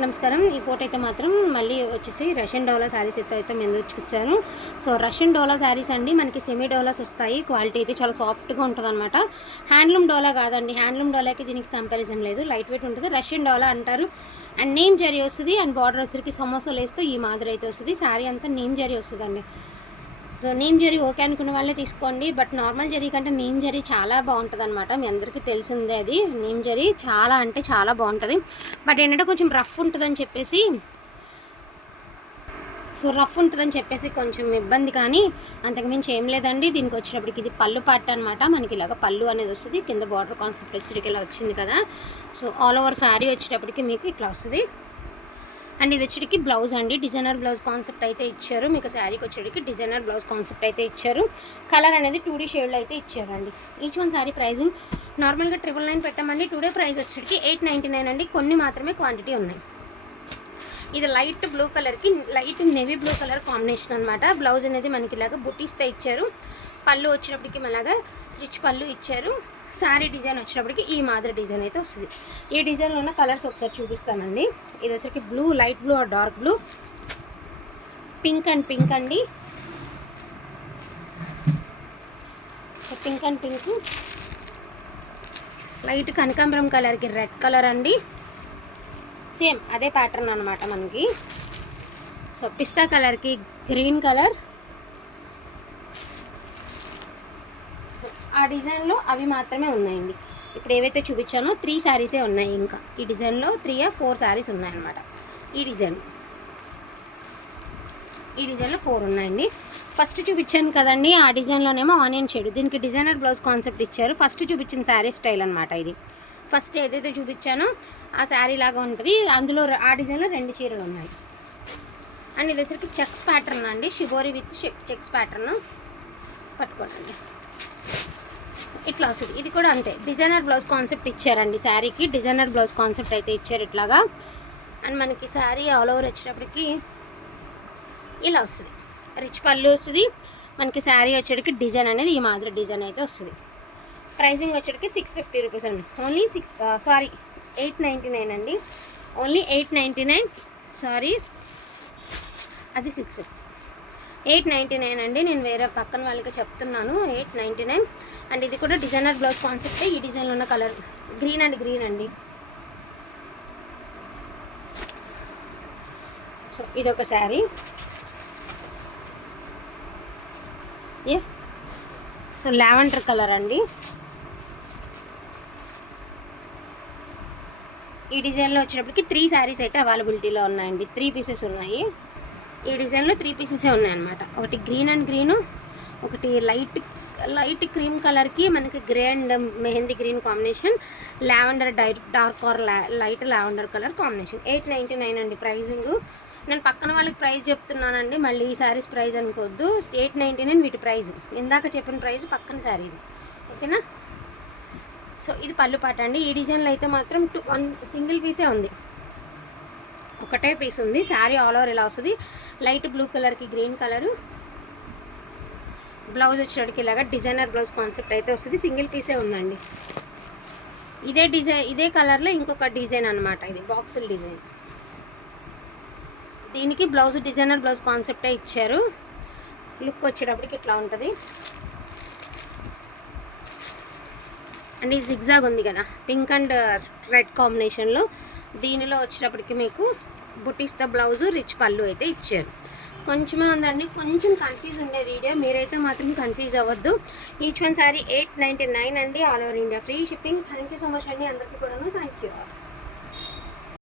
అందరికీ నమస్కారం. ఈ ఫోటో అయితే మాత్రం మళ్ళీ వచ్చేసి రష్యన్ డోలా శారీస్ అయితే అయితే మేము చూపించాను. సో రష్యన్ డోలా శారీస్ అండి మనకి సెమీ డోలాస్ వస్తాయి. క్వాలిటీ అయితే చాలా సాఫ్ట్గా ఉంటుంది అనమాట హ్యాండ్లూమ్ డోలా కాదండి. హ్యాండ్లూమ్ డోలాకి దీనికి కంపారిజన్ లేదు. లైట్ వెయిట్ ఉంటుంది. రష్యన్ డోలా అంటారు. అండ్ నేమ్ జరీ వస్తుంది. అండ్ బార్డర్ వచ్చరికి సమోసాలు వేస్తూ ఈ మాదిరి అయితే వస్తుంది. శారీ అంతా నేమ్ జరీ వస్తుందండి. సో నీమ్ జరీ ఓకే అనుకున్న వాళ్ళే తీసుకోండి. బట్ నార్మల్ జరీ కంటే నీమ్ జరీ చాలా బాగుంటుంది అనమాట మీ అందరికీ తెలిసిందే అది. నీమ్ జరీ చాలా అంటే చాలా బాగుంటుంది. బట్ ఏంటంటే కొంచెం రఫ్ ఉంటుందని చెప్పేసి సో రఫ్ ఉంటుందని చెప్పేసి కొంచెం ఇబ్బంది కానీ అంతకుమించి ఏం లేదండి. దీనికి వచ్చినప్పటికి ఇది పళ్ళు పాట అనమాట మనకి ఇలాగ పళ్ళు అనేది వస్తుంది. కింద బార్డర్ కాన్సెప్ట్ వచ్చేటికి ఇలా వచ్చింది కదా. సో ఆల్ ఓవర్ శారీ వచ్చేటప్పటికి మీకు ఇట్లా వస్తుంది. అండ్ ఇది వచ్చేటికి బ్లౌజ్ అండి. డిజైనర్ బ్లౌజ్ కాన్సెప్ట్ అయితే ఇచ్చారు. మీకు శారీకి వచ్చేటికి డిజైనర్ బ్లౌజ్ కాన్సెప్ట్ అయితే ఇచ్చారు. కలర్ అనేది టూ డీ షేడ్లో అయితే ఇచ్చారండి. ఈచ్ వన్ శారీ ప్రైజింగ్ నార్మల్గా ట్రిపుల్ నైన్ పెట్టామండి. టుడే ప్రైస్ వచ్చేటికి ఎయిట్ నైంటీ నైన్ అండి. కొన్ని మాత్రమే క్వాంటిటీ ఉన్నాయి. ఇది లైట్ బ్లూ కలర్కి light navy blue colour combination అనమాట బ్లౌజ్ అనేది మనకి ఇలాగ బుటీస్తే ఇచ్చారు. పళ్ళు వచ్చినప్పటికీ అలాగా రిచ్ పళ్ళు ఇచ్చారు. శారీ డిజైన్ వచ్చినప్పటికి ఈ మాదిరి డిజైన్ అయితే వస్తుంది. ఈ డిజైన్లో ఉన్న కలర్స్ ఒకసారి చూపిస్తానండి. ఇది వచ్చరికి blue light blue or dark blue. Pink and pink అండి. Pink and pink. లైట్ కనకాంబరం కలర్కి రెడ్ కలర్ అండి. సేమ్ అదే ప్యాటర్న్ అనమాట మనకి. సో పిస్తా కలర్కి గ్రీన్ కలర్. ఆ డిజైన్లో అవి మాత్రమే ఉన్నాయండి. ఇప్పుడు ఏవైతే చూపించానో త్రీ శారీసే ఉన్నాయి ఇంకా. ఈ డిజైన్లో త్రీ ఆ ఫోర్ శారీస్ ఉన్నాయన్నమాట. ఈ డిజైన్. ఈ డిజైన్లో ఫోర్ ఉన్నాయండి. ఫస్ట్ చూపించాను కదండి ఆ డిజైన్లోనేమో ఆనియన్ షేడ్ దీనికి డిజైనర్ బ్లౌజ్ కాన్సెప్ట్ ఇచ్చారు. ఫస్ట్ చూపించిన శారీ స్టైల్ అనమాట ఇది. ఫస్ట్ ఏదైతే చూపించానో ఆ శారీ లాగా ఉంటుంది. అందులో ఆ డిజైన్లో రెండు చీరలు ఉన్నాయి. అండ్ ఇది చెక్స్ ప్యాటర్న్ అండి. షిగోరి విత్ చెక్స్ ప్యాటర్న్ పట్టుకోండి ఇట్లా వస్తుంది. ఇది కూడా అంతే. డిజైనర్ బ్లౌజ్ కాన్సెప్ట్ ఇచ్చారండి శారీకి. డిజైనర్ బ్లౌజ్ కాన్సెప్ట్ అయితే ఇచ్చారు ఇట్లాగా. అండ్ మనకి శారీ ఆల్ ఓవర్ వచ్చేటప్పటికి ఇలా వస్తుంది. రిచ్ పళ్ళు వస్తుంది. మనకి శారీ వచ్చేటికి డిజైన్ అనేది ఈ మాదిరి డిజైన్ అయితే వస్తుంది. ప్రైజింగ్ వచ్చేటికి సిక్స్ ఫిఫ్టీ రూపీస్ అండి. Only six sorry eight ninety nine అండి. Only eight ninety nine sorry అది సిక్స్ ఎయిట్ నైంటీ నైన్ అండి. నేను వేరే పక్కన వాళ్ళకి చెప్తున్నాను. ఎయిట్ నైంటీ నైన్ అండ్ ఇది కూడా డిజైనర్ బ్లౌజ్ కాన్సెప్ట్ ఈ డిజైన్లో ఉన్న కలర్ గ్రీన్ అండ్ గ్రీన్ అండి. సో ఇది ఒక శారీ. ఏ సో లావెండర్ కలర్ అండి. ఈ డిజైన్లో వచ్చేటప్పటికి త్రీ శారీస్ అయితే అవైలబిలిటీలో ఉన్నాయండి. త్రీ పీసెస్ ఉన్నాయి. ఈ డిజైన్లో త్రీ పీసెసే ఉన్నాయన్నమాట. ఒకటి గ్రీన్ అండ్ గ్రీను ఒకటి లైట్ లైట్ క్రీమ్ కలర్కి మనకి grey and mehndi green combination lavender dye dark or light lavender colour combination. Eight ninety nine అండి ప్రైజింగ్. నేను పక్కన వాళ్ళకి ప్రైస్ చెప్తున్నానండి మళ్ళీ ఈ శారీస్ ప్రైస్ అనుకోవద్దు. ఎయిట్ నైంటీ నైన్ వీటి ప్రైస్ ఇందాక చెప్పిన ప్రైస్ పక్కన శారీ ఇది. ఓకేనా? సో ఇది పళ్ళు పాట అండి. ఈ డిజైన్లో అయితే మాత్రం టూ వన్ సింగిల్ పీసే ఉంది. ఒకటే పీస్ ఉంది. శారీ ఆల్ ఓవర్ ఇలా వస్తుంది. లైట్ బ్లూ కలర్కి గ్రీన్ కలరు. బ్లౌజ్ వచ్చేటికి ఇలాగా డిజైనర్ బ్లౌజ్ కాన్సెప్ట్ అయితే వస్తుంది. సింగిల్ పీసే ఉందండి. ఇదే డిజైన్ ఇదే కలర్లో ఇంకొక డిజైన్ అనమాట ఇది బాక్సుల డిజైన్. దీనికి బ్లౌజ్ డిజైనర్ బ్లౌజ్ కాన్సెప్టే ఇచ్చారు. లుక్ వచ్చేటప్పటికి ఇట్లా ఉంటుంది. అండ్ ఈ జిగ్జాగ్ ఉంది కదా. పింక్ అండ్ రెడ్ కాంబినేషన్లో దీనిలో వచ్చేటప్పటికి మీకు బుటీస్తో బ్లౌజ్ రిచ్ పళ్ళు అయితే ఇచ్చారు. కొంచెమే ఉందండి. కొంచెం కన్ఫ్యూజ్ ఉండే వీడియో మీరైతే మాత్రం కన్ఫ్యూజ్ అవ్వద్దు. Each one sari eight ninety nine అండి. All over India free shipping thank you so much అండి. అందరికీ కూడాను. Thank you